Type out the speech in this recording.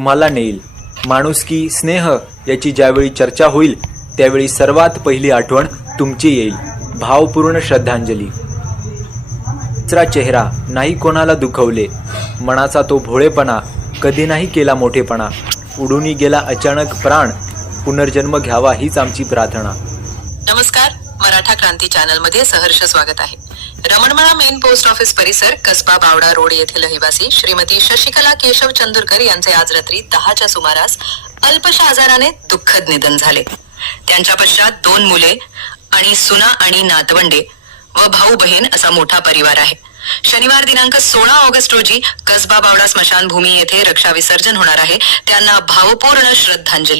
तुम्हाला नेईल. माणुसकी स्नेह याची ज्यावेळी चर्चा होईल त्यावेळी सर्वात पहिली आठवण तुमची येईल. भावपूर्ण श्रद्धांजली. दुसरा चेहरा नाही कोणाला दुखवले. मनाचा तो भोळेपणा कधी नाही केला मोठेपणा. उडूनी गेला अचानक प्राण. पुनर्जन्म घ्यावा हीच आमची प्रार्थना. नमस्कार. मराठा क्रांती चॅनलमध्ये सहर्ष स्वागत आहे. रमणमळा मेन पोस्ट ऑफिस परिसर कसबा बावडा रोड येथील रहिवासी श्रीमती शशिकला केशव चंदुरकर यांचे आज रात्री दहाच्या सुमारास अल्पशा आजाराने दुःखद निधन झाले. त्यांच्या पश्चात दोन मुले आणि सुना आणि नातवंडे व भाऊ बहीण असा मोठा परिवार आहे. शनिवार दिनांक सोळा ऑगस्ट रोजी कसबा बावडा स्मशानभूमी येथे रक्षा विसर्जन होणार आहे. त्यांना भावपूर्ण श्रद्धांजली.